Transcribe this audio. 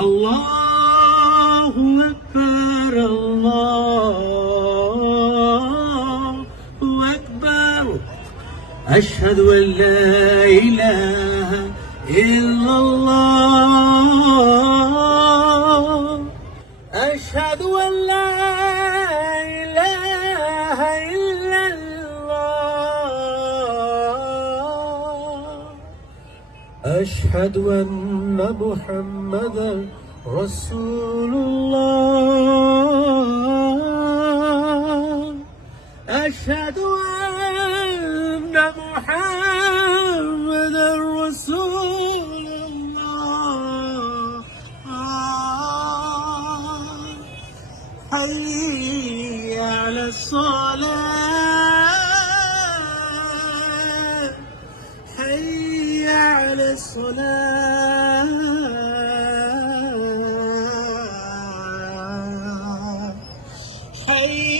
الله أكبر الله أكبر أشهد أن لا إله إلا الله أشهد أن لا إله إلا الله أشهد أن محمدا رسول الله أشهد أن محمدا رسول الله حي على الصلاة حي على الصلاة حي